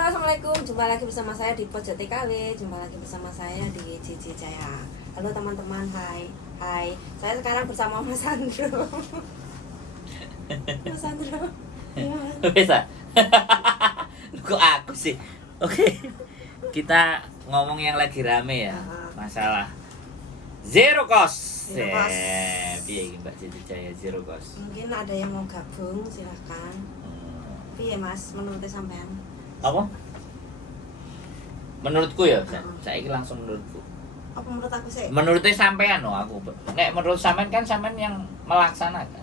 Halo, assalamualaikum. Jumpa lagi bersama saya di Pojok TKW. Jumpa lagi bersama saya di Cici Jaya. Halo teman-teman, hai. Saya sekarang bersama Mas Sandro. Mas Sandro. Bisa. Kok aku sih? Oke. Kita ngomong yang lagi rame ya. Masalah zero cost. Zero cost. Piye iki Mbak Cici Jaya zero cost? Mungkin ada yang mau gabung, silahkan. Piye Mas, menurut sampean? Apa? Menurutku ya, saiki langsung menurutku. Apa menurut aku sih? Menurutnya sampean loh aku. Nek menurut sampean kan sampean yang melaksanakan.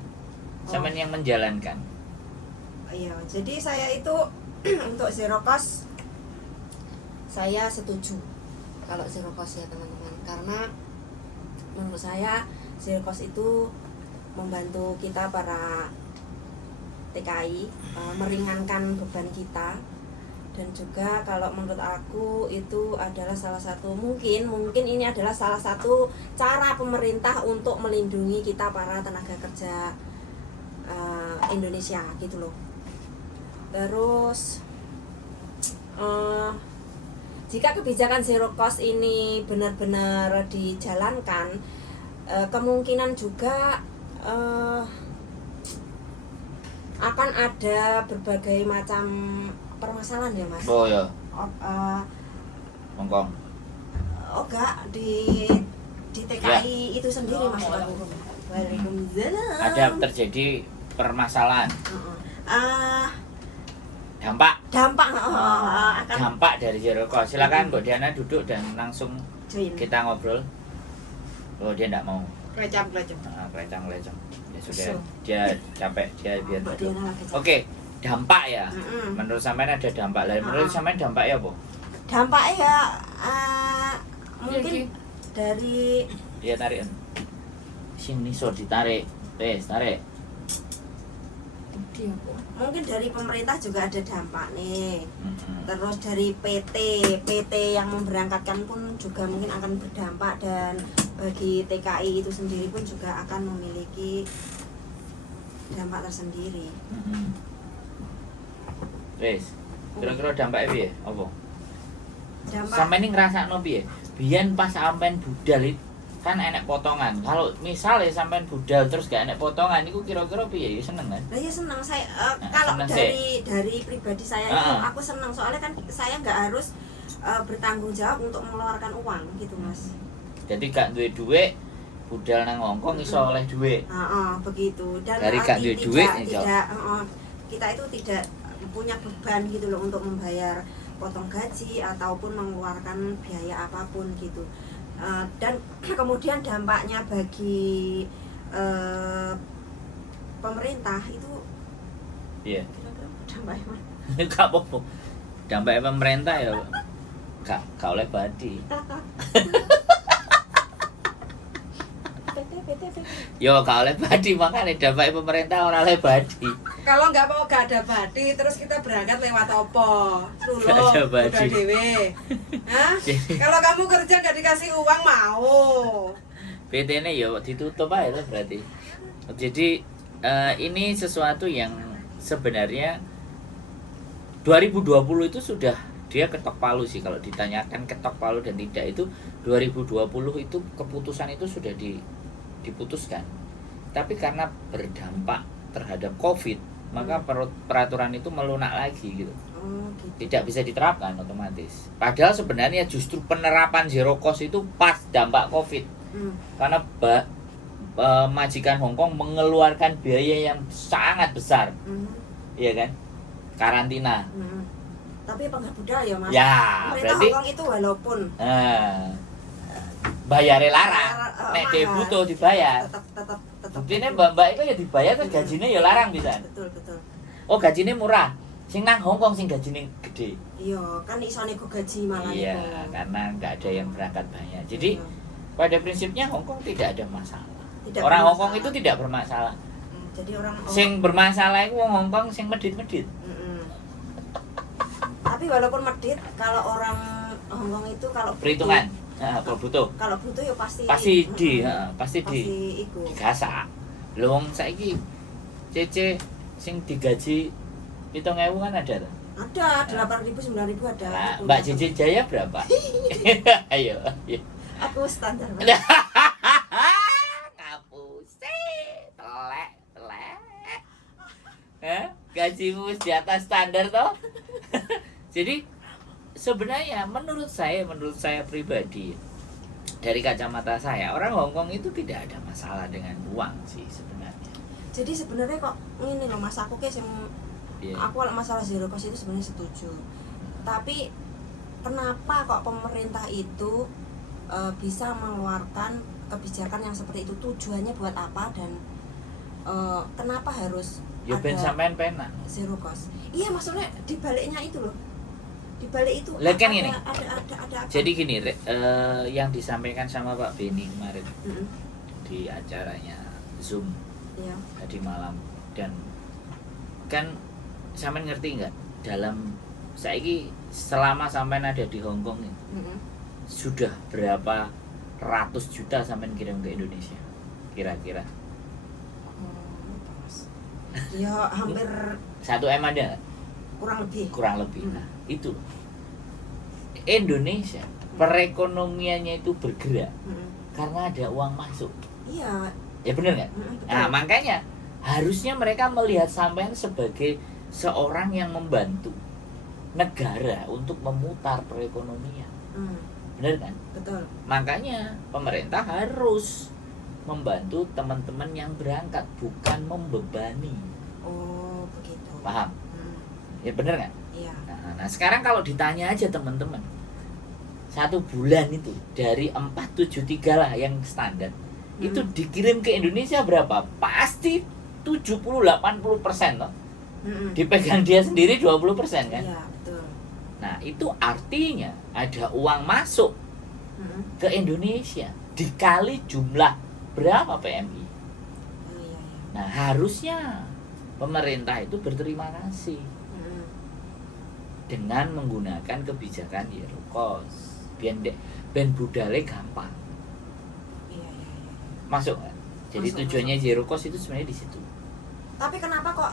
Sampean yang menjalankan. Iya, jadi saya itu untuk zero cost saya setuju kalau zero cost ya teman-teman, karena menurut saya zero cost itu membantu kita para TKI meringankan beban kita. Dan juga kalau menurut aku itu adalah salah satu mungkin ini adalah salah satu cara pemerintah untuk melindungi kita para tenaga kerja Indonesia gitu loh. Terus jika kebijakan zero cost ini benar-benar dijalankan, kemungkinan juga akan ada berbagai macam permasalahan ya Mas. Oh ya. Hongkong. Oh enggak, di TKI ya. Itu sendiri Mas. Waalaikumsalam. Ada terjadi permasalahan. Dampak dampak dari zero cost. Silakan Mbak Diana duduk dan langsung join. Kita ngobrol. Oh dia enggak mau. Kelecam. Ya sudah, dia capek, dia biar duduk. Oke, dampak ya. Menurut sampean ada dampak. Lain menurut sampean dampaknya apa? Dampaknya ya mungkin dari dia tarik. Sini ditarik. Tarik. Mungkin dari pemerintah juga ada dampak nih. Terus dari PT yang memberangkatkan pun juga mungkin akan berdampak, dan bagi TKI itu sendiri pun juga akan memiliki dampak tersendiri. Kira-kira dampaknya piye? Apa? Dampak Sampeyan ini ngrasakno piye? Biyen pas sampean budal kan enek potongan. Kalau misalnya sampean budal terus gak enek potongan, itu kira-kira piye? Seneng kan? Nah ya seneng saya. Kalau dari pribadi saya itu aku seneng, soalnya kan saya nggak harus bertanggung jawab untuk mengeluarkan uang gitu Mas. Jadi gak duwe duit, budal nang Hongkong iso oleh duit. Begitu. Dan dari gak duwe duit kita itu tidak punya beban gitu loh untuk membayar potong gaji ataupun mengeluarkan biaya apapun gitu. Dan kemudian dampaknya bagi pemerintah itu kira-kira dampaknya mana? Gak apa-apa. Dampaknya pemerintah ya gak oleh badi. Yo gak oleh badi, makanya dampaknya pemerintah orang oleh badi. Kalau nggak mau gak ada badi, terus kita berangkat lewat opo? Suluh, udah dewe. Hah? Kalau kamu kerja nggak dikasih uang mau? PT ini ya ditutup aja loh berarti. Jadi ini sesuatu yang sebenarnya 2020 itu sudah dia ketok palu sih, kalau ditanyakan ketok palu dan tidak, itu 2020 itu keputusan itu sudah diputuskan. Tapi karena berdampak terhadap COVID, maka peraturan itu melunak lagi gitu. Tidak bisa diterapkan otomatis. Padahal sebenarnya justru penerapan zero cost itu pas dampak COVID. Karena majikan Hongkong mengeluarkan biaya yang sangat besar. Iya kan? Karantina. Tapi apa nggak budal ya Mas? Ya, pemerintah Hongkong itu walaupun bayarnya larang, nek dia butuh dibayar. Tetap. Buktinya mbak-mbak itu ya dibayar, terus gajinya ya larang bisa. Betul. Oh gajinya murah, sing nang Hongkong sing gajinya gede. Iya, kan iso nego gaji malah. Iya, karena nggak ada yang berangkat banyak. Jadi pada prinsipnya Hongkong tidak ada masalah. Orang Hongkong itu tidak bermasalah. Jadi orang sing bermasalah itu wong Hongkong sing medit-medit. Tapi walaupun medit, kalau orang Hongkong itu kalau perhitungan. Kalau butuh ya pasti digasak. Lho wong saiki CC sing digaji 7.000 kan ada tuh. Ada 8.000 9.000 ada. Nah, 10.000. Mbak Jeje Jaya berapa? Ayo. Aku standar. Ngapus telek. Gajimu di atas standar toh. Jadi sebenarnya menurut saya pribadi, dari kacamata saya, orang Hongkong itu tidak ada masalah dengan uang sih sebenarnya. Jadi sebenarnya kok ini loh Mas, aku kayak aku kalau masalah zero cost itu sebenarnya setuju. Tapi kenapa kok pemerintah itu bisa mengeluarkan kebijakan yang seperti itu? Tujuannya buat apa dan kenapa harus Ya ben sampean penak. Zero cost. Iya, maksudnya di baliknya itu loh. Di balik itu Lah kan ada, gini. ada apa? Jadi gini, yang disampaikan sama Pak Beni kemarin Mm-mm. di acaranya Zoom Iya. tadi malam, dan kan sampean ngerti nggak dalam saiki selama sampean ada di Hong Kong ini, Mm-mm. sudah berapa ratus juta sampean kirim ke Indonesia kira-kira? Terus. Ya hampir 1 M ada nggak? kurang lebih. Kurang lebih. Nah, itu loh. Indonesia perekonomiannya itu bergerak Mm-mm. karena ada uang masuk. Iya. Ya bener nggak? Mm-mm, betul. Nah, makanya harusnya mereka melihat sampean sebagai seorang yang membantu negara untuk memutar perekonomian. Bener kan? Betul. Makanya pemerintah harus membantu teman-teman yang berangkat, bukan membebani. Oh, begitu. Paham? Mm. Ya bener nggak? Iya. Nah, sekarang kalau ditanya aja teman-teman, 1 bulan itu dari 473 lah yang standar, itu dikirim ke Indonesia berapa? Pasti 70-80% loh. Dipegang dia sendiri 20% kan? Iya, betul. Nah, itu artinya ada uang masuk ke Indonesia dikali jumlah berapa PMI. Oh, iya, iya. Nah, harusnya pemerintah itu berterima kasih dengan menggunakan kebijakan zero cost. Ben budale gampang. Iya, iya, iya. Masuk nggak? Jadi Masuk, tujuannya zero cost itu sebenarnya di situ. Tapi kenapa kok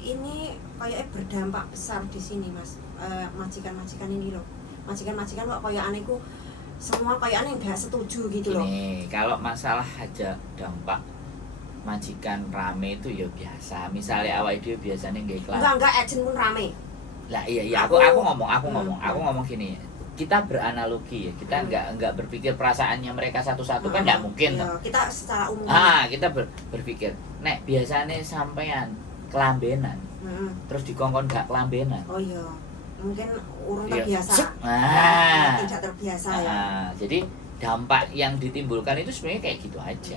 ini kayak berdampak besar di sini, Mas? Majikan-majikan ini loh. Majikan-majikan kok kayak anehku semua kayak aneh nggak setuju gitu loh. Gini, kalau masalah aja dampak majikan rame itu ya biasa. Misalnya awal dia biasanya nggak iklan. Enggak agent pun rame. Lah iya aku ngomong gini. Kita beranalogi ya. Kita nggak berpikir perasaannya mereka satu-satu kan nggak mungkin iya, toh. kita secara umum. Kita berpikir, nek biasanya sampean kelambenan, terus dikongkon gak kelambenan. Oh iya. Mungkin urung Iya. terbiasa. Tidak terbiasa ya. Jadi dampak yang ditimbulkan itu sebenarnya kayak gitu aja.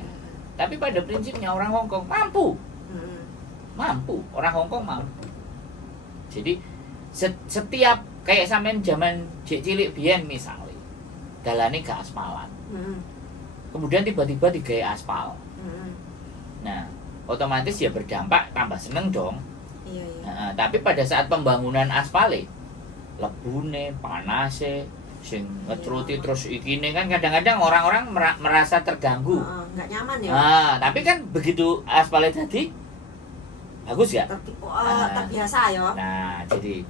Tapi pada prinsipnya orang Hongkong mampu, orang Hongkong mampu. Jadi setiap kayak sampean zaman cilik biyen misalnya, dalane gak aspalan. Kemudian tiba-tiba digawe aspal. Nah, otomatis ya berdampak tambah seneng dong. Iya, iya. Nah, tapi pada saat pembangunan aspal, lebune, panase, sing ngecruti terus ikine kan kadang-kadang orang-orang merasa terganggu. Nggak nyaman ya. Tapi kan begitu aspalnya tadi bagus ya. Terbiasa ya. Nah, jadi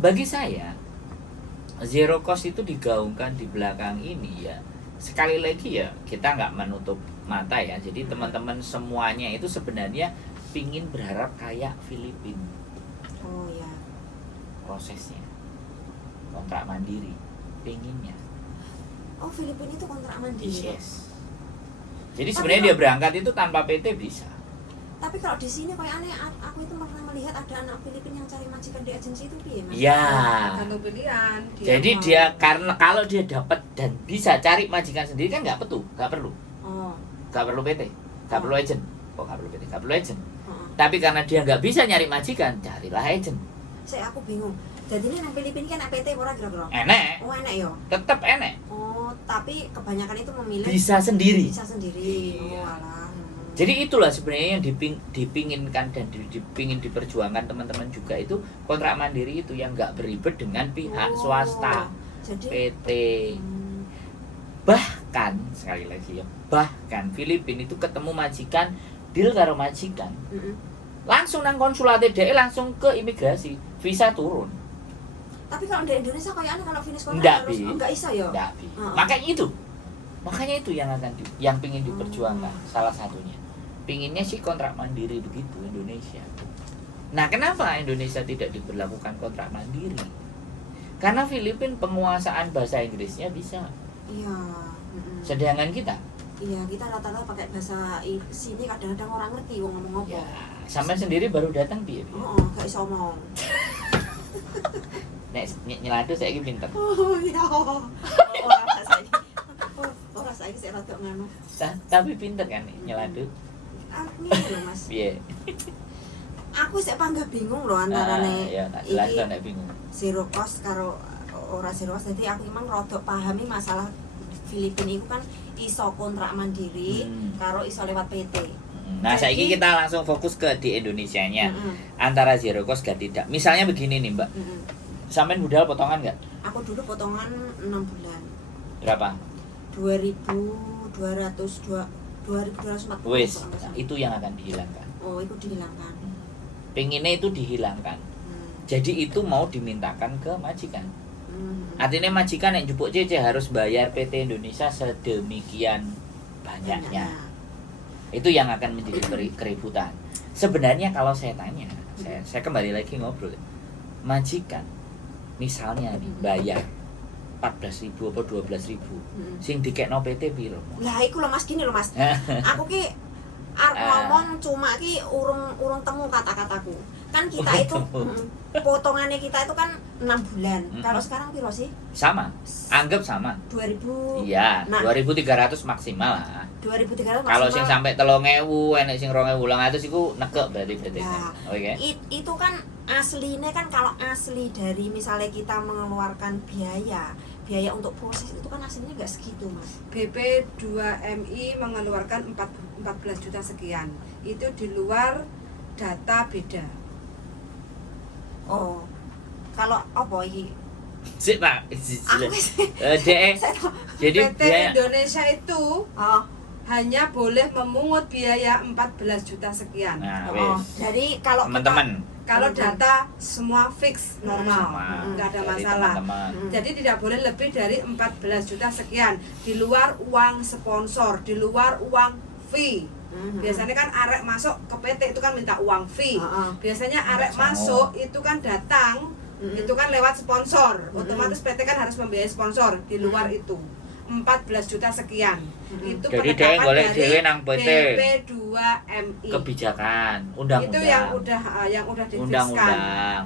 bagi saya zero cost itu digaungkan di belakang ini ya. Sekali lagi ya kita nggak menutup mata ya. Jadi teman-teman semuanya itu sebenarnya pingin berharap kayak Filipina. Oh ya. Prosesnya kontrak mandiri pinginnya. Oh, Filipina itu kontrak mandiri. Yes. Jadi sebenarnya dia berangkat itu tanpa PT bisa. Tapi kalau di sini kayak aneh, aku itu pernah melihat ada anak Filipina yang cari majikan di agensi itu piye, Mas? Iya. Satu pilihan. Jadi dia karena kalau dia dapat dan bisa cari majikan sendiri kan nggak perlu. Oh. Nggak perlu PT, nggak perlu agent. Nggak perlu PT, nggak perlu agent. Oh. Tapi karena dia nggak bisa nyari majikan, carilah agent. Aku bingung. Jadi ini yang Filipina kan PT ora kira-kira? Enek, Oh, enek ya. tetap enek. Oh, tapi kebanyakan itu memilih Bisa sendiri. Bisa sendiri. Iya. Oh, alah. Jadi itulah sebenarnya yang dipinginkan dan dipingin diperjuangkan teman-teman juga itu kontrak mandiri itu yang nggak beribet dengan pihak swasta, Jadi PT. Bahkan sekali lagi ya, bahkan Filipina itu ketemu majikan, deal karo majikan, langsung nang konsulat DE langsung ke imigrasi, visa turun. Tapi kalau di Indonesia kayaknya kalau finish kontrak Nggak, harus Bi. enggak bisa ya. Nggak, Bi. Heeh. Makanya itu yang pingin diperjuangkan salah satunya. Pinginnya sih kontrak mandiri begitu Indonesia. Nah, kenapa Indonesia tidak diberlakukan kontrak mandiri? Karena Filipina penguasaan bahasa Inggrisnya bisa. Iya. Sedangkan kita, Iya, kita rata-rata pakai bahasa sini kadang-kadang orang ngerti wong ngomong apa. ya, sampai sendiri baru datang piye? Heeh, gak iso omong. Nek nyeladu saiki pinter. Oh iya. Ora saiki. Ora saiki sik rada ngono. Tapi pinter kan nyeladu. Aku lho Mas. Piye? Aku sik panggah bingung lho antarane ya, tak jelas nek bingung. zero cost karo ora zero cost. Jadi aku memang rada pahami masalah Filipina itu kan iso kontrak mandiri karo iso lewat PT. Nah, Jadi- saiki kita langsung fokus ke di Indonesianya. Antara zero cost gak tidak. Misalnya begini nih, Mbak. Sampean budal potongan nggak? Aku dulu potongan 6 bulan. Berapa? 2240. Wes, itu yang akan dihilangkan. Oh, itu dihilangkan. Pengennya itu dihilangkan. Jadi itu mau dimintakan ke majikan. Artinya majikan yang jupuk CC harus bayar PT Indonesia sedemikian banyaknya. Itu yang akan menjadi keributan. Sebenarnya kalau saya tanya, saya kembali lagi ngobrol. Majikan misalnya nih bayar 14.000 apa 12.000. Sing dikekno PT piro? Lah iku lho Mas, gini lho Mas. Aku ki arep ngomong cuma ki urung temu kata-kataku. Kan kita itu potongannya kita itu kan 6 bulan. Kalau sekarang piro sih? Sama. Anggap sama. 2000. Iya, Nah. 2.300 maksimal lah. 2300 Kalau sing maksimal. sampai 3.000, enek sing 2.800 iku nekek berarti PT. Nah, Oke. Itu kan aslinya kan kalau asli dari misalnya kita mengeluarkan biaya untuk proses itu kan aslinya nggak segitu Mas. BP2MI mengeluarkan 14 juta sekian. Itu di luar data beda. Oh, kalau apa ini? Sik, Pak. Aku DE. saya tahu. Jadi PT biaya Indonesia itu Oh, hanya boleh memungut biaya 14 juta sekian. Nah, oh. wes. Jadi kalau Teman-teman, Kalau data semua fix normal, sama nggak ada dari masalah. teman-teman. Jadi tidak boleh lebih dari 14 juta sekian di luar uang sponsor, di luar uang fee. Biasanya kan arek masuk ke PT itu kan minta uang fee. Biasanya arek Nggak masuk itu kan datang itu kan lewat sponsor. Otomatis PT kan harus membiayai sponsor di luar itu. 14 juta sekian. Itu Jadi dia penetapan golek dari dhewe nang PT. BP2MI. kebijakan, undang-undang. Itu yang udah difikskan.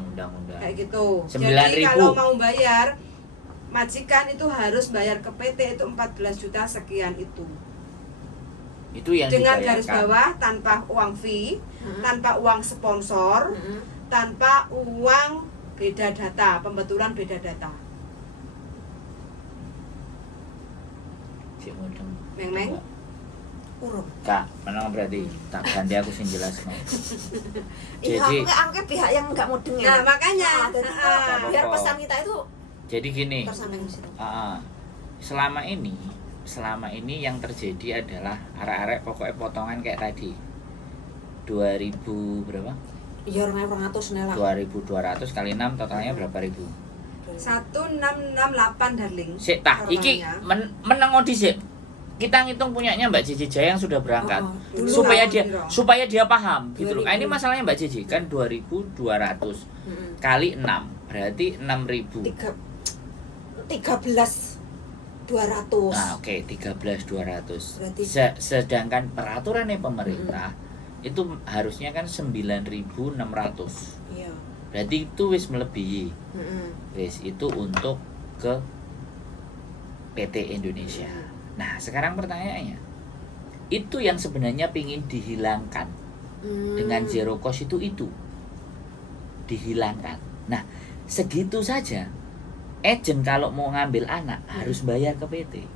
Undang-undang. Kayak gitu. 9.000. Jadi kalau mau bayar majikan itu harus bayar ke PT itu 14 juta sekian itu. Itu yang Dengan dibayarkan. garis bawah tanpa uang fee, tanpa uang sponsor, tanpa uang beda data, pembetulan beda data. Cik mudeng. Meng-meng. urung. Kak, menang berarti tak ganti aku sing jelas no. Iya, Jadi aku pihak yang nggak mudeng ya. Nah, makanya Jadi biar pesan kita itu jadi gini. tersampaikan di situ. Selama ini yang terjadi adalah arek-arek pokoknya potongan kayak tadi. 2000 berapa? Ya 2.200 nela. 2.200 kali 6 totalnya berapa ribu? 1668 darling. Sik tah, iki Totalnya. meneng dhisik. Kita ngitung punyanya Mbak Cici Jaya yang sudah berangkat. Dulu supaya dia paham gitu loh. 2000. Ini masalahnya Mbak Cici kan 2.200 kali 6 berarti 6.000. 13.200. Nah, oke, 13.200. Berarti- Sedangkan peraturannya pemerintah itu harusnya kan 9.600. Iya. Berarti itu wis melebihi. Wis itu untuk ke PT Indonesia. Nah, sekarang pertanyaannya, itu yang sebenarnya pingin dihilangkan dengan zero cost itu dihilangkan. Nah, segitu saja. Agent kalau mau ngambil anak harus bayar ke PT,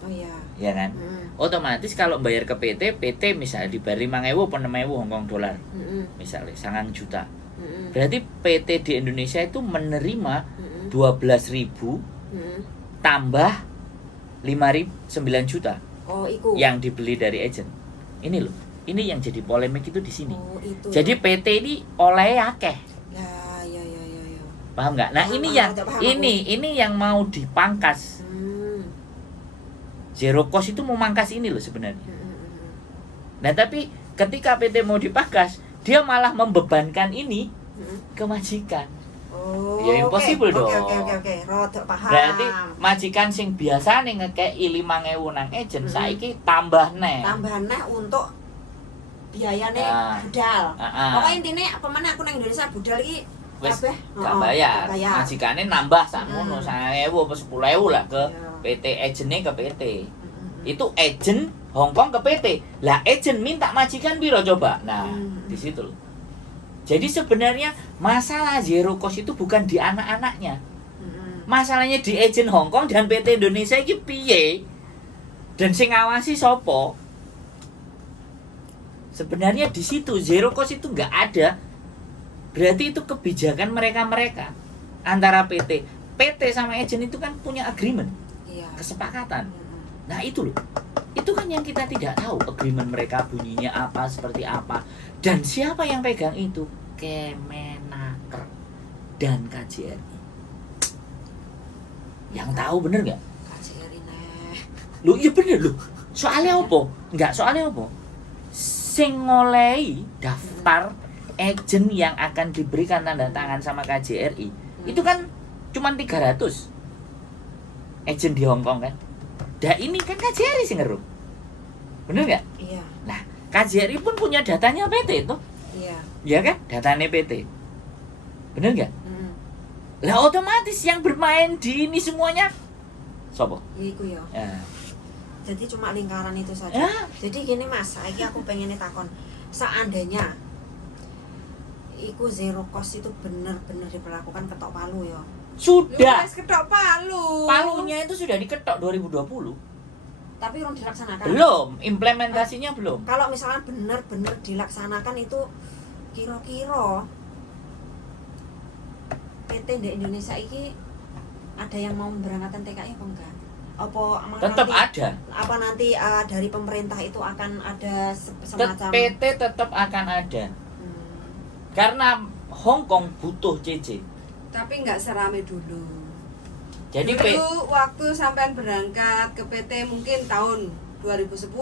Oh iya. ya kan? Otomatis kalau bayar ke PT misalnya dibayar 5.000 atau 6.000 Hongkong dolar, misalnya 9 juta. Berarti PT di Indonesia itu menerima 12.000 tambah 9 juta Oh, iku. yang dibeli dari agent. Ini loh. Ini yang jadi polemik itu di sini. Oh, itu. Jadi PT ini oleh akeh. Lah, ya. Paham nggak? Nah, Paham, ini paham, yang paham ini yang mau dipangkas. Zero cost itu mau mangkas ini loh sebenarnya. Nah, tapi ketika PT mau dipangkas, dia malah membebankan ini ke majikan. Oh, Ya impossible dong. Oke. Rodok paham. Berarti majikan sing biasane ngekeki 5.000 nang agent, saiki tambah neh. Tambah neh untuk biayane Nah. budal. Pokoknya Heeh. intinya apa mana aku nang Indonesia budal iki Wis kabeh gak bayar. Majikane nambah sakmono 9.000 apa 10.000 lah ke PT, agentnya ke PT. Itu agent Hongkong ke PT. Lah agent minta majikan piro coba? Nah, di situ loh. Jadi sebenarnya masalah zero cost itu bukan di anak-anaknya. Masalahnya di agent Hongkong dan PT Indonesia iki piye? Dan sing ngawasi sopo? Sebenarnya di situ zero cost itu nggak ada. Berarti itu kebijakan mereka antara PT sama agent itu kan punya agreement, kesepakatan. Nah itu loh, itu kan yang kita tidak tahu agreement mereka bunyinya apa, seperti apa, dan siapa yang pegang itu. Kemenaker dan KJRI. Yang tahu bener nggak? KJRI neh. Lu iya bener lu. Soalnya apa? Enggak, soalnya apa? Sing ngolehi daftar agent yang akan diberikan tanda tangan sama KJRI itu kan cuma 300 agent di Hongkong kan. Dah ini kan KJRI sing ngeru. Bener nggak? Iya. Nah, KJRI pun punya datanya PT itu. Iya. Iya kan? Datanya PT. Bener nggak? Lah otomatis yang bermain di ini semuanya sopo? Iku ya. Ya. Jadi cuma lingkaran itu saja. Ya. Jadi gini Mas, saiki aku pengen takon. Seandainya iku zero cost itu bener-bener diperlakukan ketok palu ya. Sudah. Wis ketok palu. Palunya itu sudah diketok 2020. Tapi belum dilaksanakan. Belum, implementasinya belum. Kalau misalnya bener-bener dilaksanakan itu kira-kira PT di Indonesia ini ada yang mau memberangkatkan TKI apa enggak? Apa Tetap nanti, ada. Apa nanti dari pemerintah itu akan ada semacam PT tetap akan ada. Karena Hong Kong butuh CC. Tapi nggak serame dulu. Jadi dulu waktu sampean berangkat ke PT mungkin tahun 2010,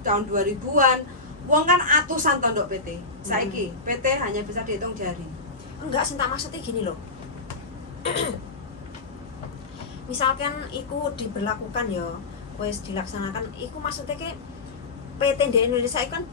tahun 2000-an, wong kan atusan tondok PT. Saiki PT hanya bisa dihitung jari. Enggak, sih tak maksudnya gini loh. Misalkan iku diberlakukan ya, wes dilaksanakan, iku maksudnya ke PT di Indonesia itu kan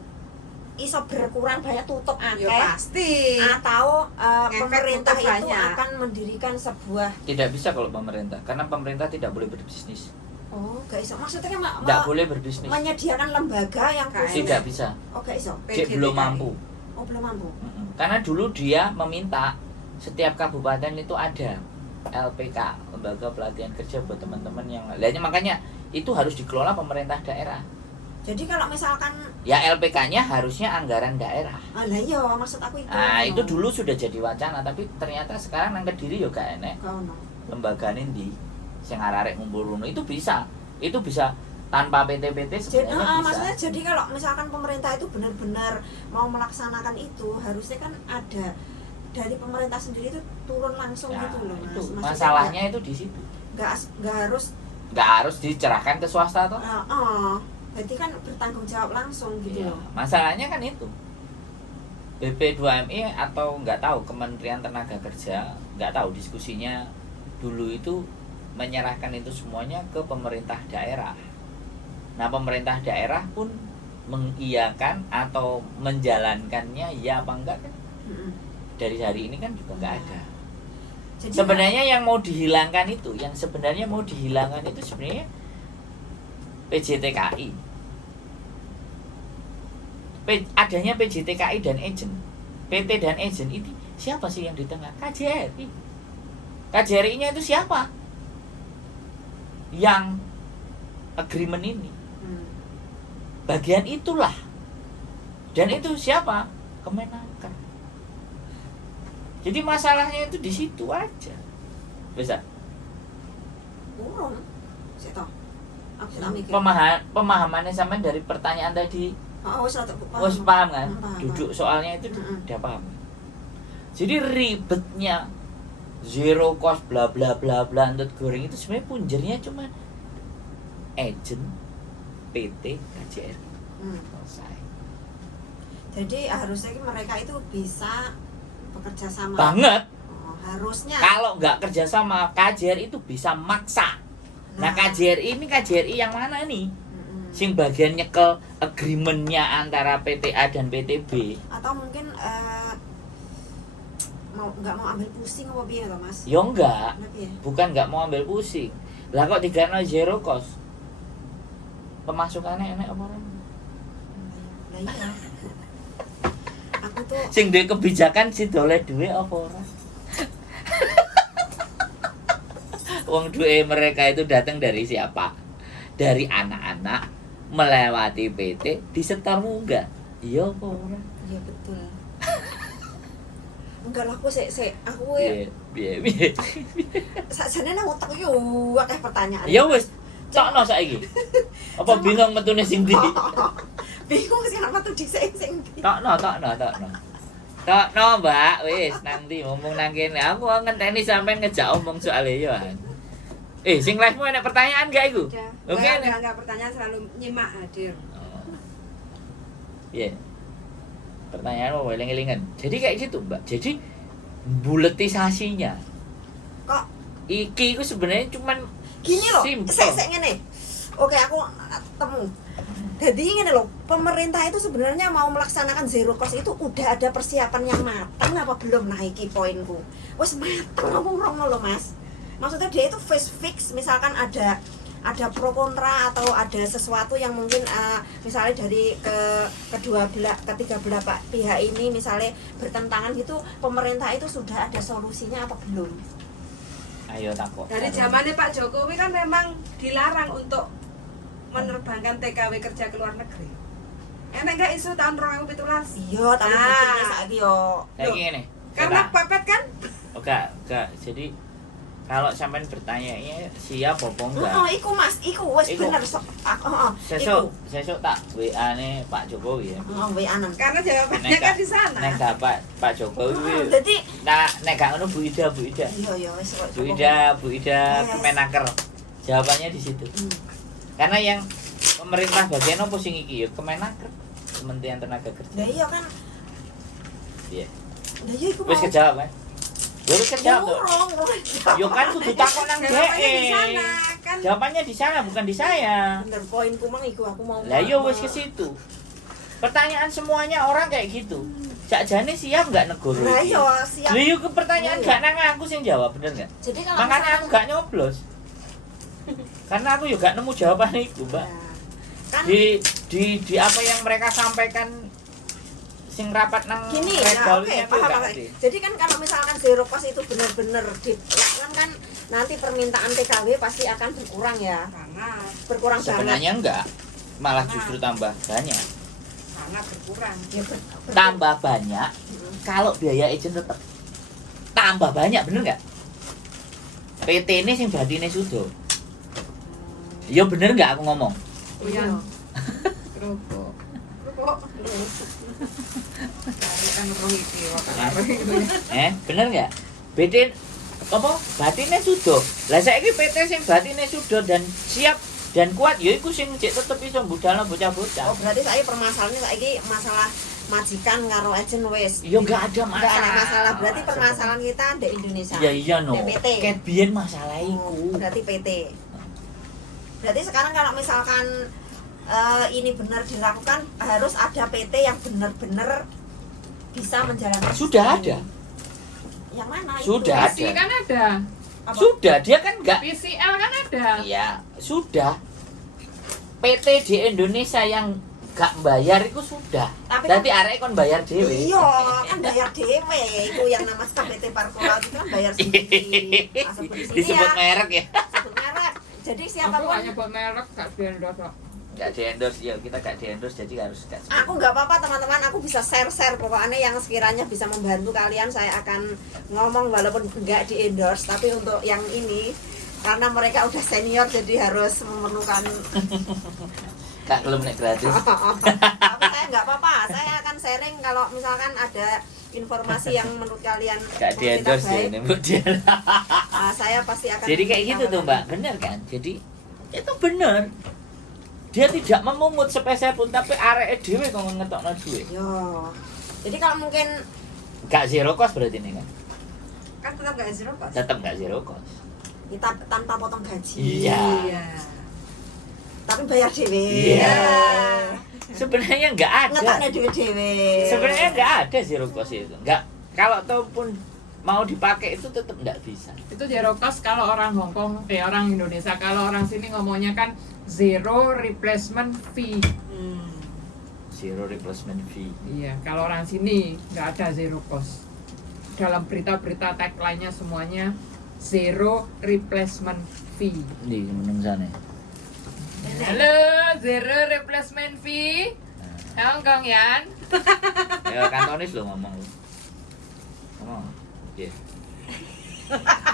iso berkurang banyak tutup akeh. Ya pasti. Atau Ngefek pemerintah tutup itu banyak. akan mendirikan sebuah tidak bisa kalau pemerintah, karena pemerintah tidak boleh berbisnis. oh gak iso maksudnya kan Tidak boleh berbisnis. menyediakan lembaga yang khusus. Tidak bisa. Oh gak iso. Dia belum mampu. Oh belum mampu. Karena dulu dia meminta setiap kabupaten itu ada LPK, lembaga pelatihan kerja buat teman-teman yang lainnya, makanya itu harus dikelola pemerintah daerah. Jadi kalau misalkan Ya LPK-nya harusnya anggaran daerah. lah iya maksud aku itu. Nah, itu dulu sudah jadi wacana, tapi ternyata sekarang nang Kediri yo gak enek. Gak ono. Lembagane ndi sing arek ngumpul ngono itu bisa. Itu bisa tanpa PT-PT Jadi, sebenarnya bisa. maksudnya jadi kalau misalkan pemerintah itu benar-benar mau melaksanakan itu harusnya kan ada dari pemerintah sendiri itu turun langsung Ya, gitu loh Mas. itu Maksudnya masalahnya itu di situ. nggak harus Nggak harus dicerahkan ke swasta toh. berarti kan bertanggung jawab langsung gitu Iya, loh. masalahnya kan itu BP2MI atau nggak tahu Kementerian Tenaga Kerja, nggak tahu diskusinya dulu itu menyerahkan itu semuanya ke pemerintah daerah. Nah pemerintah daerah pun mengiyakan atau menjalankannya ya apa enggak kan dari hari ini kan juga nggak ada. Jadi Sebenarnya yang mau dihilangkan itu, yang sebenarnya mau dihilangkan itu sebenarnya PJTKI. Adanya PJTKI dan agent, PT dan agent ini siapa sih yang di tengah? KJRI. KJRI-nya itu siapa? Yang agreement ini. Bagian itulah. Dan itu siapa? Kemenaker. Jadi masalahnya itu di situ aja. Bisa. urung. Sik toh. Aku tak mikir. Pemahamannya sampai dari pertanyaan tadi wis rada paham. Wis paham kan? Paham. Duduk soalnya itu Mm-mm. dia paham. Jadi ribetnya zero cost bla bla bla bla Entut Goreng itu sebenarnya punjernya cuma agent PT KJRI. Selesai. Jadi harusnya mereka itu bisa bekerja sama. Banget. Harusnya. Kalau nggak kerja sama KJRI itu bisa maksa. Nah KJRI ini KJRI yang mana nih? Sing bagian nyekel agreementnya antara PTA dan PTB. Atau mungkin nggak mau ambil pusing apa piye to Mas? Ya enggak. Kenapa ya? Bukan nggak mau ambil pusing. Lah kok 3 zero cost? Pemasukannya enak apa ora? Lah iya. Aku tuh Sing duwe kebijakan si doleh duwe apa ora? Wong duwe mereka itu datang dari siapa? Dari anak-anak melewati PT disetormu enggak? Iya apa ora? iya betul. Enggak lah aku aku Piye. sakjane nang otak yo akeh pertanyaan. Ya wis, cokno saiki. Apa bingung metune sing ndi? Bingung sih apa tuh dhisik sing ndi. Tokno, Mbak, wis nanti ngomong nang kene. Aku ngenteni sampean ngejak omong soal ya. Sing live-mu enak pertanyaan gak iku? Udah. Oke. Enggak pertanyaan selalu nyimak hadir. Iya. Pertanyaan mau eling-elingan. Jadi kayak gitu, Mbak. Jadi buletisasinya Kok iki itu sebenarnya cuman gini loh, simple. saya ngene. Oke, aku temu. Jadi ngene loh, pemerintah itu sebenarnya mau melaksanakan zero cost itu udah ada persiapan yang matang apa belum? Nah, iki poinku. Wes matang ngomong loh, Mas. Maksudnya dia itu fix, misalkan ada pro kontra atau ada sesuatu yang mungkin misalnya dari ketiga belah pihak ini misalnya bertentangan gitu, pemerintah itu sudah ada solusinya apa belum? Ayo takut. Dari zamannya Pak Jokowi kan memang dilarang untuk menerbangkan TKW kerja ke luar negeri. Enak nggak isu tahun 2017? Iya, tapi buktinya saiki yo. Kayak gini. Karena pepet kan? Enggak. Jadi kalau sampean bertanya siap apa enggak? Oh, iku Mas, iku wis bener sok. Sesuk tak WA-ne Pak Jokowi ya. Oh, WA-an. Karena jawabannya kan di sana. Nek dapat Pak Jokowi. Jadi nek gak ngono Bu Ida. iya wis kok. Bu Ida Kemenaker. Jawabannya di situ. Karena yang pemerintah bagian apa sing iki ya Kemenaker, Kementerian Tenaga Kerja. Lah iya kan. Iya. Lah iya iku. Wis kejawab kan? Ya wis kejawab. Yo kan kudu takon nang Jawabannya di dhek. sana kan. Jawabannya di sana bukan di saya. Bener poinku mang iku aku mau. Lah yo wis ke situ. Pertanyaan semuanya orang kayak gitu. Sakjane siap enggak negoro Lah iki? iya siap. Lha yo ke pertanyaan gak nang aku sing jawab, bener enggak? Jadi kalau Makanya aku gak nyoblos. Karena aku juga nemu jawaban itu, Mbak. kan Di apa yang mereka sampaikan sing rapat nang gini Rebel oke, itu paham. gak sih? Jadi kan kalau misalkan zero cost itu benar-benar dilakukan kan nanti permintaan TKW pasti akan berkurang ya. Sangat, Berkurang banget. Sebenarnya enggak, malah justru tambah banyak. sangat berkurang. Ya, Tambah banyak kalau biaya agent tetap tambah banyak, bener nggak? PT ini sing batine sudo. Ya bener nggak aku ngomong? Uyan. Kerupuk. Kerupuk. Cari kan rong iki wae. Bener nggak? PT apa? Batine sudo. Lah saiki PT sing batine sudo dan siap dan kuat, ya iku sing cek tetep iso budalno bocah-bocah. Oh, berarti saya permasalahannya saiki masalah majikan karo agent wis. Ya enggak ada Enggak masalah. ada masalah. Berarti permasalahan kita di Indonesia. Ya iya no. PT. Ket biyen masalah iku. Berarti PT. Berarti sekarang kalau misalkan ini benar dilakukan harus ada PT yang benar-benar bisa menjalankan. Sudah ada. Yang mana? Sudah PC ada. kan ada. Apa? Sudah, dia kan enggak. PCL kan ada. Iya, sudah. PT di Indonesia yang gak bayar itu sudah. Tapi Berarti arek kon bayar dhewe. Iya, kan bayar dhewe. Itu yang nama PT Parkola itu kan bayar sendiri. Masuk di sini Disebut ya. merek ya. Sebut merek. Jadi Aku siapapun hanya buat merek gak di-endorse kok. Enggak di-endorse ya, kita gak di-endorse jadi harus gak. aku nggak apa-apa teman-teman, aku bisa share pokoknya yang sekiranya bisa membantu kalian saya akan ngomong walaupun nggak di endorse, tapi untuk yang ini karena mereka udah senior jadi harus memerlukan Gak belum nek gratis. tapi saya nggak apa-apa. Saya akan sharing kalau misalkan ada informasi yang menurut kalian Gak di endorse ya ini Mbak Dian. Saya pasti akan. Jadi kayak gitu tuh Mbak, bener kan? Jadi itu bener. Dia tidak memungut sepeser pun, tapi areke dhewe kok ngetokno duit. Yo. Jadi kalau mungkin Gak zero cost berarti ini kan? Kan tetap nggak zero cost. Tetap gak zero cost. kita tanpa potong gaji. Iya. Tapi bayar dhewe. Iya. Sebenarnya nggak ada. Ngetokne dhewe-dhewe. Sebenarnya nggak ada zero cost itu. Nggak. Kalau tahu pun mau dipakai itu tetap nggak bisa. Itu zero cost kalau orang Hongkong, orang Indonesia. Kalau orang sini ngomongnya kan zero replacement fee. Zero replacement fee. Iya, kalau orang sini nggak ada zero cost. Dalam berita-berita tagline-nya semuanya zero replacement fee. Di menung sana. Halo, zero replacement fee. Hongkong Yan. Ya kantonis lo ngomong lo. Ngomong. Iya.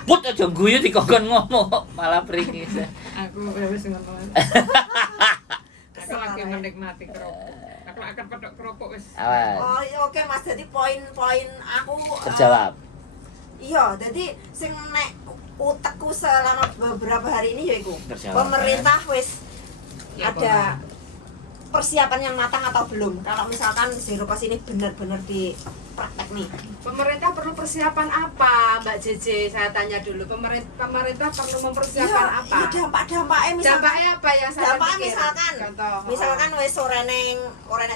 Put aja guyu dikongkon ngomong malah pringis. Aku wis ngono. Aku lagi menikmati kerupuk. Aku akan pedok kerupuk wis. Awas. Oh, iya, oke Mas. Jadi poin-poin aku Terjawab. Iya, jadi sing nek utekku selama beberapa hari ini yaiku Terjawab, pemerintah wis Ya, ada persiapan yang matang atau belum? Kalau misalkan zero cost ini benar-benar dipraktek nih. Pemerintah perlu persiapan apa, Mbak JJ? Saya tanya dulu. Pemerintah perlu mempersiapkan apa? Iya, dampak-dampaknya misalkan. Dampaknya apa yang saya Dampaknya pikir? misalkan, Contoh. misalkan wis orene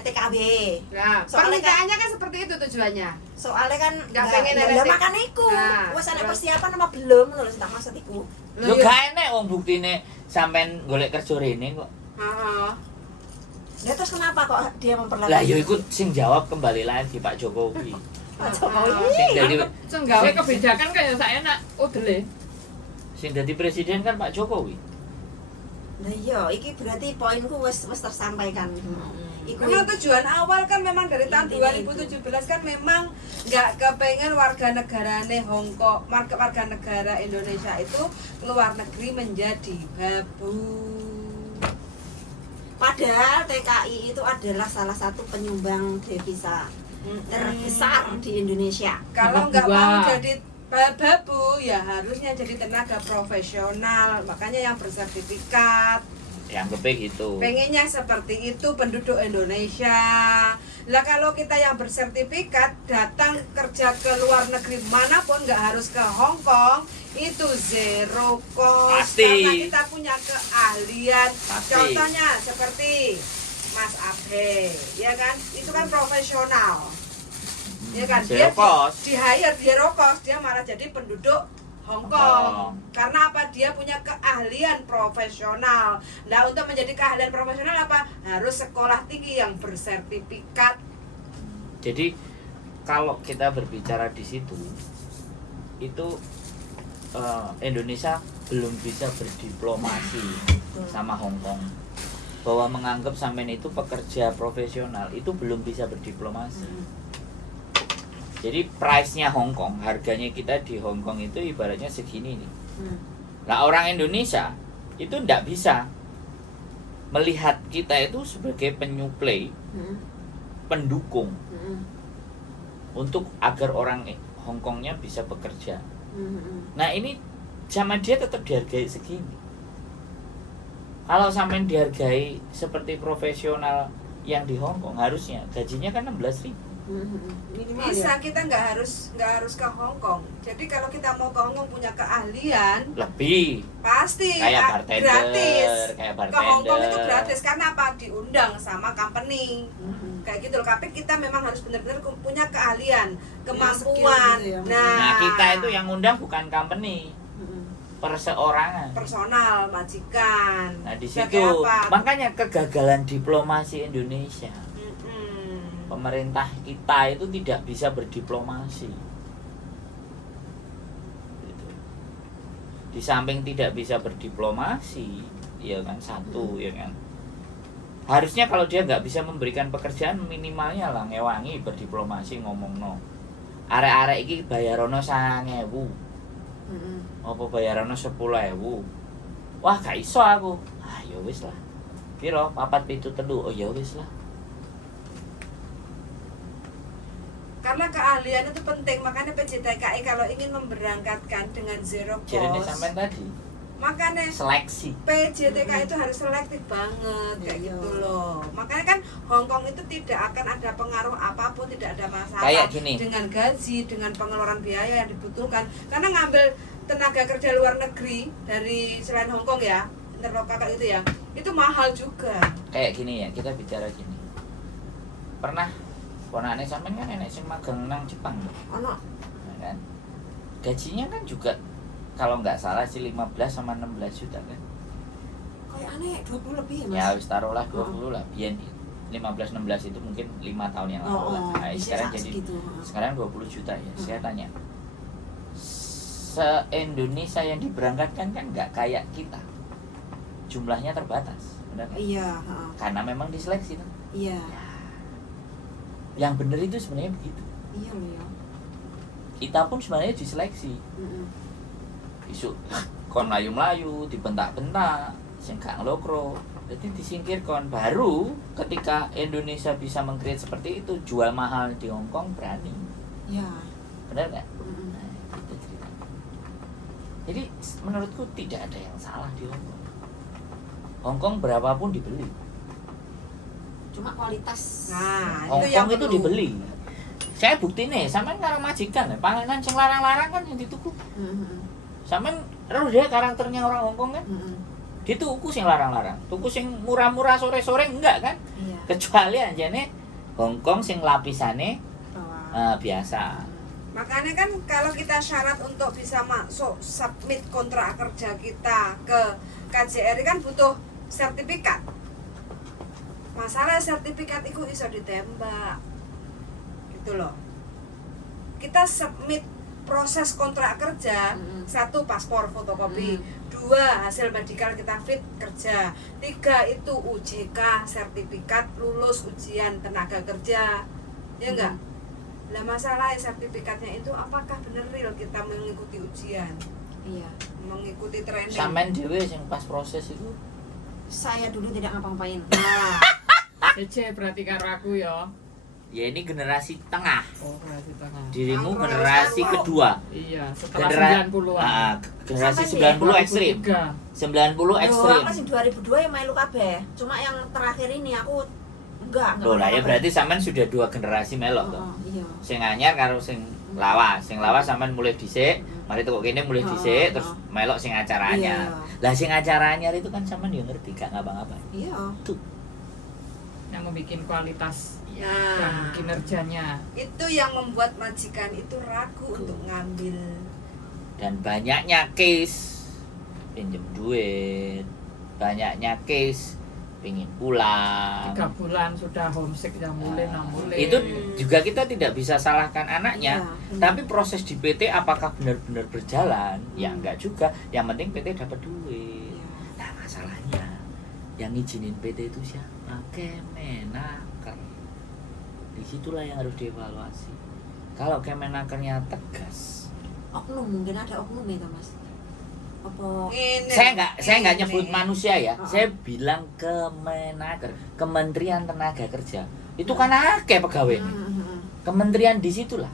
TKB. Nah, Soalnya permintaannya kan seperti itu tujuannya. Soalnya kan Nggak pengen ada lah tik- makan iku. Nah, Wis ana terus? persiapan apa belum lho tak maksud iku. Yo gak enek wong buktine sampean golek kerja rene kok. Heeh. Lah terus kenapa kok dia memperlakukan? Lah yo ikut sing jawab kembali lagi Pak Jokowi. Pak Jokowi. Sing dadi Senggawe kebijakan kayak saya nak udele. sing dadi presiden kan Pak Jokowi. Nah iya, iki berarti poinku wis tersampaikan. Iku Memang tujuan awal kan memang dari tahun Intinya 2017 kan memang nggak kepengen warga negarane Hongkong, warga negara Indonesia itu keluar negeri menjadi babu. padahal TKI itu adalah salah satu penyumbang devisa terbesar di Indonesia. Kalau Nomor nggak dua. mau jadi babu ya harusnya jadi tenaga profesional, makanya yang bersertifikat. Yang kepik itu. Pengennya seperti itu penduduk Indonesia. Lah kalau kita yang bersertifikat datang kerja ke luar negeri manapun, nggak harus ke Hong Kong, itu zero cost. Pasti. Karena kita punya keahlian. Pasti. Contohnya seperti Mas Abe, ya kan? Itu kan profesional. Ya kan? Zero cost. Di hire zero cost, dia malah jadi penduduk Hong Kong. Karena apa? Dia punya keahlian profesional. Nah, untuk menjadi keahlian profesional apa? Harus sekolah tinggi yang bersertifikat. Jadi kalau kita berbicara di situ itu Indonesia belum bisa berdiplomasi sama Hong Kong. Bahwa menganggap sampean itu pekerja profesional itu belum bisa berdiplomasi. Jadi price-nya Hong Kong, harganya kita di Hong Kong itu ibaratnya segini nih. Nah orang Indonesia itu ndak bisa melihat kita itu sebagai penyuplai, pendukung untuk agar orang Hong Kongnya bisa bekerja. Nah ini sama dia tetap dihargai segini. Kalau sampai dihargai seperti profesional yang di Hong Kong harusnya gajinya kan 16.000. Minimal Bisa, ya. kita nggak harus ke Hong Kong. Jadi kalau kita mau ke Hong Kong punya keahlian, Lebih pasti kayak bartender, gratis. kayak Ke Hong Kong itu bartender. gratis karena apa? Diundang sama company. Kayak gitu loh. Tapi kita memang harus benar-benar punya keahlian, kemampuan. skill gitu ya. Nah kita itu yang undang bukan company, perseorangan. personal, majikan. Nah di Sebagai situ apa? makanya kegagalan diplomasi Indonesia. Pemerintah kita itu tidak bisa berdiplomasi. Gitu. Di samping tidak bisa berdiplomasi, ya kan satu, ya kan. Harusnya kalau dia nggak bisa memberikan pekerjaan minimalnya lah ngewangi berdiplomasi ngomong no. Arek-arek iki bayarono 9.000. Apa bayarono 10.000. Wah gak iso aku. Ah ya wis lah. Piro 4,7 telu. Oh ya wis lah. keahlian itu penting, makanya PJTKI kalau ingin memberangkatkan dengan zero Jadi cost, sampean tadi makanya seleksi. PJTKI itu harus selektif banget kayak Iya. gitu loh. Makanya kan Hongkong itu tidak akan ada pengaruh apapun, tidak ada masalah Kayak gini. dengan gaji, dengan pengeluaran biaya yang dibutuhkan. Karena ngambil tenaga kerja luar negeri dari selain Hongkong ya, interlokal kayak gitu ya, itu mahal juga. Kayak gini ya, kita bicara gini. Pernah ponakane sampean kan enek sing magang nang Jepang, Ono. ya kan? Gajinya kan juga kalau nggak salah sih 15 sama 16 juta kan. Kayak aneh 20 lebih ya, Mas. Ya wis taruhlah 20 lah. Biyen 15 16 itu mungkin 5 tahun yang lalu lah. Nah, bisa sekarang jadi segitu. sekarang 20 juta ya. Saya tanya. Se-Indonesia yang diberangkatkan kan nggak kayak kita. Jumlahnya terbatas, benar nggak? Iya, heeh. Karena memang diseleksi kan. Iya. Yang benar itu sebenarnya begitu. Iya loh ya. Kita pun sebenarnya diseleksi. Heeh. Isu kon melayu-melayu, dibentak-bentak, sing gak ngelokro. Jadi disingkirkan. Baru ketika Indonesia bisa meng-create seperti itu, jual mahal di Hongkong berani. Iya. Benar nggak? Heeh. Nah, itu cerita. Jadi menurutku tidak ada yang salah di Hongkong. Hongkong berapapun dibeli. Cuma kualitas. Nah, Hongkong yang itu perlu. dibeli. Saya bukti nih, sampean karo majikan ya, panganan sing larang-larang kan yang dituku. Heeh. Sampean ero dia karakternya orang Hongkong kan? Heeh. Dituku sing larang-larang. Tuku sing murah-murah sore-sore enggak kan? Iya. Kecuali anjane Hongkong sing lapisane Bawah. biasa. Makanya kan kalau kita syarat untuk bisa masuk submit kontrak kerja kita ke KJRI kan butuh sertifikat. Masalah sertifikat itu bisa ditembak. Gitu loh. Kita submit proses kontrak kerja, satu paspor fotokopi, dua hasil medikal kita fit kerja, tiga itu UJK sertifikat lulus ujian tenaga kerja, ya enggak? Lah masalah sertifikatnya itu apakah benar real kita mengikuti ujian, Iya. mengikuti training? Sampean dhewe sing pas proses itu Saya dulu tidak ngapa-ngapain. Nah, Ece berarti karo aku ya. ya ini generasi tengah. Oh, generasi tengah. Dirimu Yang generasi pertama. kedua. Iya, setelah 90-an. Generasi Sampai 90 ekstrim. 90 ekstrim. Aku sing 2002 ya melu kabeh. Cuma yang terakhir ini aku enggak. Loh lah ya berarti sampean sudah dua generasi melok toh. Iya. Sing anyar karo sing lawas. Sing lawas sampean mulai dhisik, mari teko kene mulai dhisik terus melok sing acara anyar. Lah sing acara anyar itu kan sampean yo ngerti gak ngapa-ngapain. Iya. Tuh. Yang membuat kualitas dan nah kinerjanya. itu yang membuat majikan itu ragu untuk ngambil. Dan banyaknya case pinjem duit, banyaknya case pingin pulang. 3 bulan sudah homesick yang mulai Nah, mulai. itu juga kita tidak bisa salahkan anaknya. Iya, benar. Tapi proses di PT apakah benar-benar berjalan? Ya enggak juga. Yang penting PT dapat duit. Iya. Nah masalahnya yang ngizinin PT itu siapa? Kemenaker. Disitulah yang harus dievaluasi. Kalau Kemenakernya tegas, Oknum mungkin ada oknum itu, Mas. Apa Ini, saya nggak ini. nyebut manusia ya. Oh. Saya bilang Kemenaker, Kementerian Tenaga Kerja. Itu kan akeh pegawai. Kementerian di situlah.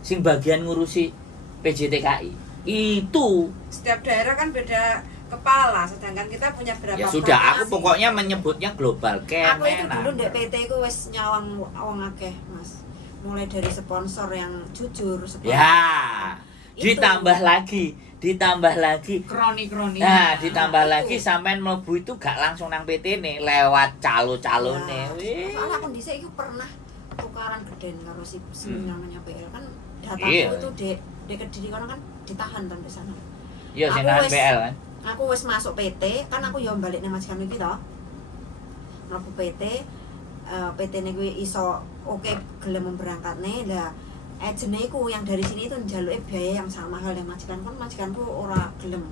Sing bagian ngurusi PJTKI. Itu Setiap daerah kan beda kepala, sedangkan kita punya berapa ya sudah. Aku provinsi. pokoknya menyebutnya global. Aku itu dulu Kemenaker. ndek PT ku wis nyawang wong akeh, Mas. Mulai dari sponsor yang jujur, sponsor. Ya, Itu. ditambah lagi. kroni-kroni. Nah, ditambah Itu. lagi sampean mlebu itu gak langsung nang PT nih, lewat calo-calone. Nah, Wih. soalnya aku dhisik iku pernah tukaran geden karo si namanya PL kan dataku Iya. itu dek Kediri kono kan ditahan kan di sana. Iya, sing Aku nang wis- PL kan. Aku wis masuk PT, kan aku yo balik nang majikan iki to. Mlebu PT, PT ne kuwi iso oke gelem memberangkatne. Lah agene iku yang dari sini itu njaluke biaya yang sangat mahal dan majikanku ora gelem.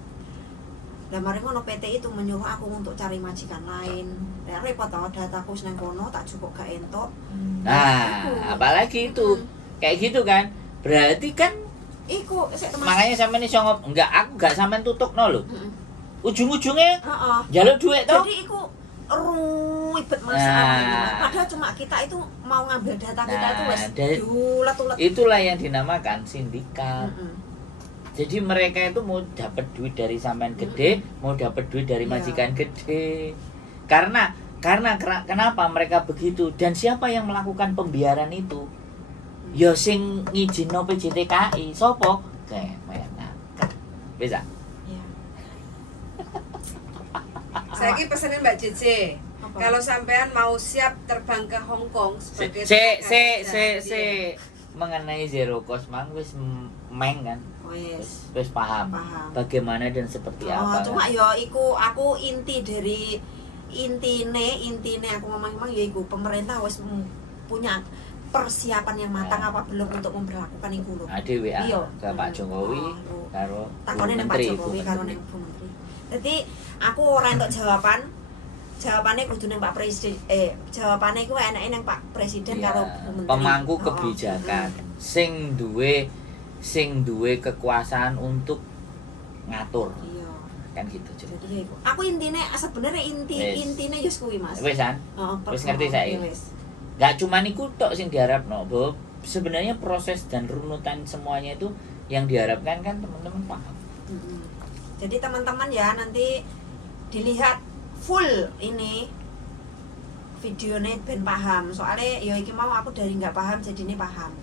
Lah mari ngono PT itu menyuruh aku untuk cari majikan lain. Lah repot to, dataku wis nang kono tak cukup gak entuk. Nah, apalagi itu. Kayak gitu kan. Berarti kan Iku sik Mas. makanya sampean iso enggak aku gak sampean tutukno lho. Heeh. Ujung-ujungnya Heeh. njaluk duit to. Jadi iku ribet masalahnya. Padahal cuma kita itu mau ngambil data kita itu wes ulet-ulet. Itulah yang dinamakan sindikat. Jadi mereka itu mau dapat duit dari sampean gede, mau dapat duit dari majikan gede. Karena kenapa mereka begitu dan siapa yang melakukan pembiaran itu? Ya sing ngijinno PJTKI, sopo? Kemenaker. Bisa? Iya. Saiki pesenin Mbak Cici. Apa? Kalau sampean mau siap terbang ke Hong Kong sebagai Se mengenai zero cost mang wis meng kan? Wis paham. Bagaimana dan seperti apa. Cuma kan? ya iku aku intine aku ngomong ya iku pemerintah wis punya persiapan yang matang apa belum untuk memperlakukan iku lho. WA Iya. ke Pak Jokowi karo takone nang Pak Jokowi karo nang Bu Menteri. Dadi aku ora entuk jawabannya kudu nang Pak Presiden. Jawabannya iku enake nang Pak Presiden karo Bu Menteri. Pemangku kebijakan sing duwe kekuasaan untuk ngatur. Iya. Kan gitu Cuk. Jadi iku. Aku intine sebenarnya intine yo kuwi Mas. Wis kan? Wis ngerti saiki. Gak cuma iku tok sing diharapno, Bob. Sebenarnya proses dan runutan semuanya itu yang diharapkan kan teman-teman paham. Jadi teman-teman ya nanti dilihat full ini videonya ben paham. Soalnya ya iki mau aku dari nggak paham jadi ini paham.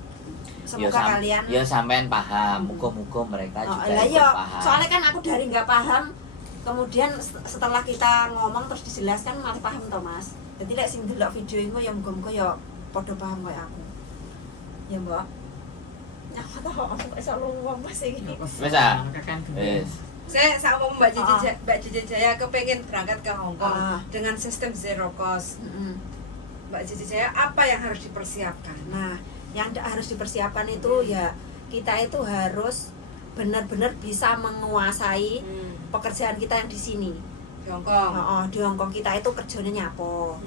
Semoga kalian ya sampean paham. Muga-muga mereka juga ikut paham. Soalnya kan aku dari nggak paham, kemudian setelah kita ngomong terus dijelaskan malah paham toh Mas. Jadi lek sing delok video iku ya muga-muga ya padha paham kaya aku. Ya, Mbak. Apa tau aku kok iso luwung Mas iki. Wis ah. Wis. Saya sama Mbak Cici Jaya kepengen berangkat ke Hong Kong dengan sistem zero cost. Mbak Cici Jaya apa yang harus dipersiapkan? Nah, yang harus dipersiapkan itu ya kita itu harus benar-benar bisa menguasai pekerjaan kita yang di sini. Di Hong Kong. Di Hong Kong kita itu kerjanya nyapo.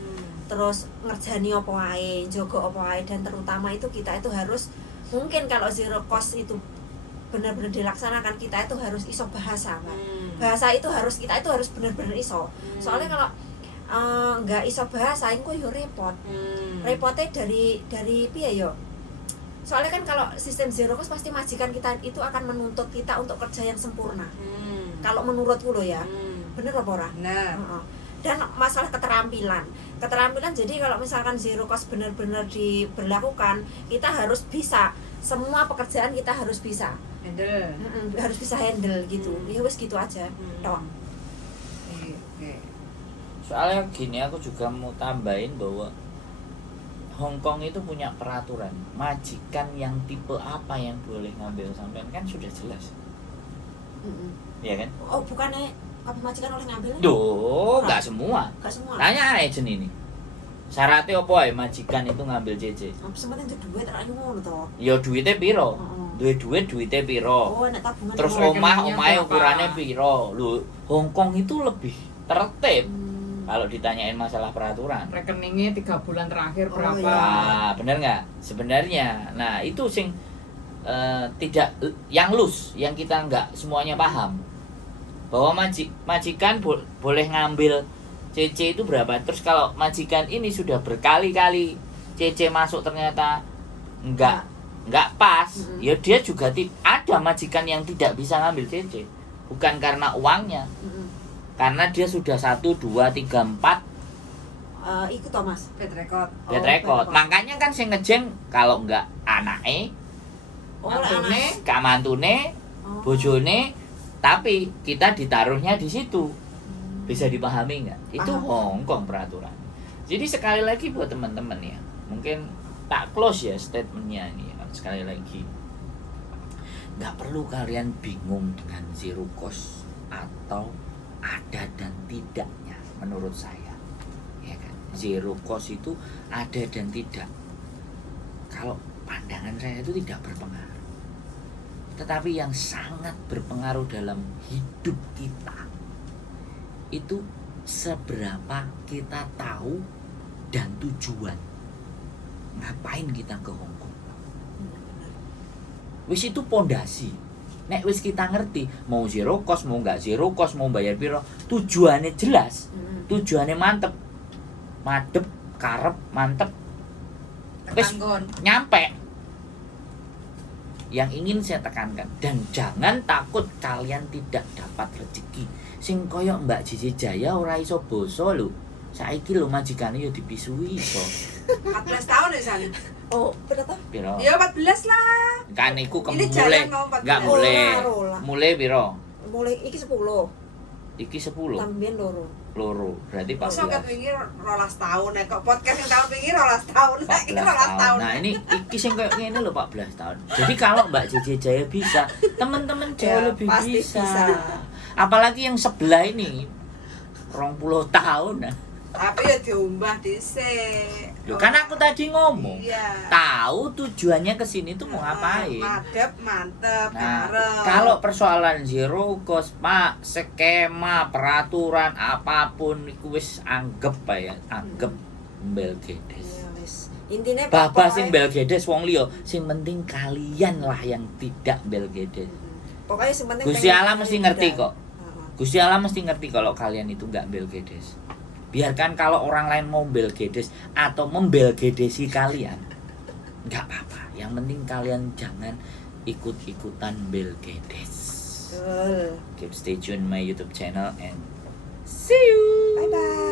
Terus ngerjani apa wae, njogo apa wae dan terutama itu kita itu harus mungkin kalau zero cost itu benar-benar dilaksanakan kita itu harus iso bahasa kan. Bahasa itu kita itu harus benar-benar iso. Soalnya kalau nggak iso bahasa itu yo repot. Repotnya dari piye yo? Soalnya kan kalau sistem zero cost pasti majikan kita itu akan menuntut kita untuk kerja yang sempurna. Kalau menurutku lo ya. Bener apa ora? Bener. Dan masalah keterampilan jadi kalau misalkan zero cost benar-benar diberlakukan kita harus bisa semua pekerjaan kita harus bisa harus bisa handle gitu. Ya wis gitu aja toh. Soalnya gini aku juga mau tambahin bahwa Hong Kong itu punya peraturan majikan yang tipe apa yang boleh ngambil sampean kan sudah jelas. Iya kan? Oh bukannya apa majikan oleh ngambil? Duh, enggak semua. Enggak semua. Tanya aja ini. Syaratnya apa ya majikan itu ngambil CC? Sempat itu duit ra ngono to. Ya duitnya piro? Duit duitnya piro? Oh, nek tabungan. Terus omahe ukurannya piro? Lho, Hong Kong itu lebih tertib. Kalau ditanyain masalah peraturan. Rekeningnya 3 bulan terakhir berapa? Nah, bener nggak? Sebenarnya, nah itu sing tidak yang loose, yang kita nggak semuanya paham. Bahwa majikan boleh ngambil CC itu berapa? Terus kalau majikan ini sudah berkali-kali CC masuk ternyata nggak pas, ya dia juga ada majikan yang tidak bisa ngambil CC, bukan karena uangnya, karena dia sudah 1, 2, 3, 4 ikut toh Mas, bad record. bad record. Makanya kan saya ngejeng kalau nggak anake, kamantune, bojone, tapi kita ditaruhnya di situ. Bisa dipahami nggak? Itu Hong Kong peraturan. Jadi sekali lagi buat teman-teman ya, mungkin tak close ya statementnya ini. Sekali lagi, nggak perlu kalian bingung dengan zero cost atau ada dan tidaknya. Menurut saya, ya kan, zero cost itu ada dan tidak. Kalau pandangan saya itu tidak berpengaruh. Tetapi yang sangat berpengaruh dalam hidup kita itu seberapa kita tahu dan tujuan ngapain kita ke Hong Kong. Wis itu pondasi. Nek wis kita ngerti mau zero cost, mau nggak zero cost, mau bayar piro, tujuannya jelas, tujuannya mantep, madep, karep, mantep, wis Ketanggon. nyampe. Yang ingin saya tekankan, dan jangan takut kalian tidak dapat rezeki. Sing koyo Mbak Cici Jaya ora iso basa lho. Saiki lho majikane yo dipisui iso. 14 tahun ya San? Oh, berapa? Piro? Ya 14 lah. Kan iku Ini mulai. jalan mau 14. Enggak mulai. Rola. Mulai piro? Mulai iki 10. Iki 10. Tambien loro. Loro. Berarti Masa ket 14. wingi 12 tahun ya kok podcast yang tahun wingi 12 tahun. Saiki 14 12 tahun. Nah, ini iki sing koyo ngene lho 14 tahun. Jadi kalau Mbak Cici Jaya bisa, teman-teman jauh Ya, lebih pasti bisa. bisa. Apalagi yang sebelah ini 20 tahun. Tapi ya diumbah dhisik. Loh, kan aku tadi ngomong. Iya. Tahu tujuannya ke sini tuh mau ngapain. Madep, mantep, Nah, karep. kalau persoalan zero cost, Pak, skema, peraturan apapun iku wis anggap ya, anggap mbel gedes. Iya wis. Intine Bapak sing mbel gedes wong liya, sing penting kalian lah yang tidak mbel gedes. Pokoknya sing penting Gusti pengen Allah kalian mesti ngerti udah. kok. Gusti Allah mesti ngerti kalau kalian itu nggak mbel gedes. Biarkan kalau orang lain mau mbel gedes atau membel gedesi kalian, nggak apa-apa. Yang penting kalian jangan ikut-ikutan mbel gedes. Betul. Keep stay tune my YouTube channel and see you. Bye bye.